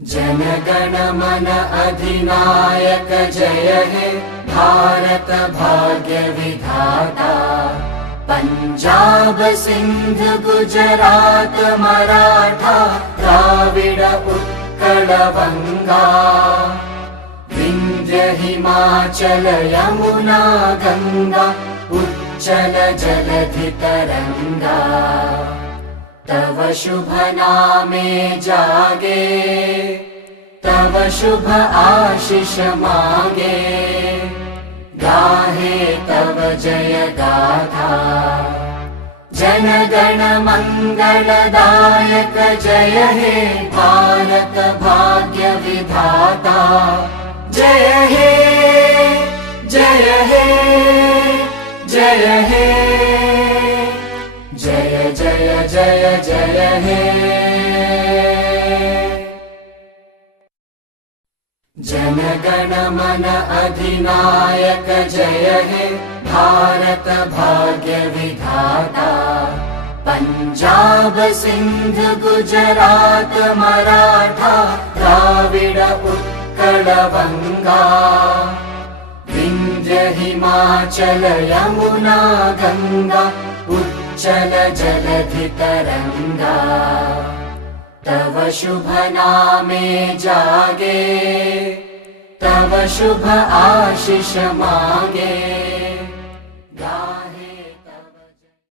जनगण मन अधिनायक जय हे भारत भाग्य विधाता। पंजाब सिंध गुजरात मराठा द्राविड उत्कल बंगा। विंध्य हिमाचल यमुना गंगा उच्चल जलधि तरंगा। तव शुभ नामे जागे तव शुभ आशीष मागे। गाहे तव जय गाथा जनगण मंगलदायक जय हे भारत भाग्य विधाता। जय हे जय हे जय हे जय जय जय जय हे। जनगण मन अधिनायक जय हे भारत भाग्य विधाता। पंजाब सिंध गुजरात मराठा द्राविड उत्कल बंगा। विंध्य हिमाचल यमुना गंगा उच्चल जलधि तरंगा। तव शुभ नामे जागे तव शुभ आशीष मागे।